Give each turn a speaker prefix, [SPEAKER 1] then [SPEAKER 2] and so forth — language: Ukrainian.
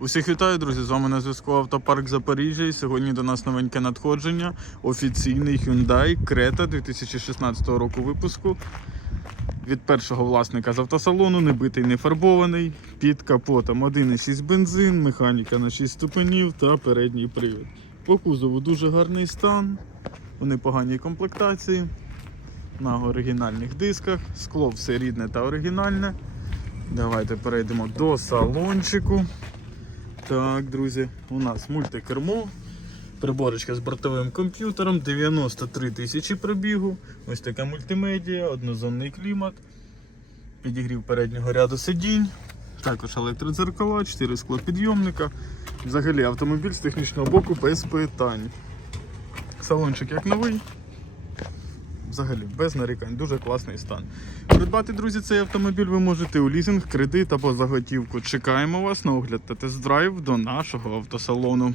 [SPEAKER 1] Усіх вітаю, друзі! З вами на зв'язку Автопарк Запоріжжя. І сьогодні до нас новеньке надходження. Офіційний Hyundai Creta 2016 року випуску. Від першого власника з автосалону, не битий, не фарбований. Під капотом 1,6 бензин, механіка на 6 ступенів та передній привід. По кузову дуже гарний стан, у непоганій комплектації, на оригінальних дисках, скло все рідне та оригінальне. Давайте перейдемо до салончику. Так, друзі, у нас мультикермо, приборочка з бортовим комп'ютером, 93 тисячі пробігу, ось така мультимедіа, однозонний клімат, підігрів переднього ряду сидінь, також електродзеркала, 4 склопідйомника. Взагалі автомобіль з технічного боку без питань. Салончик як новий. Взагалі, без нарікань, дуже класний стан. Придбати, друзі, цей автомобіль ви можете у лізинг, кредит або заготівку. Чекаємо вас на огляд та тест-драйв до нашого автосалону.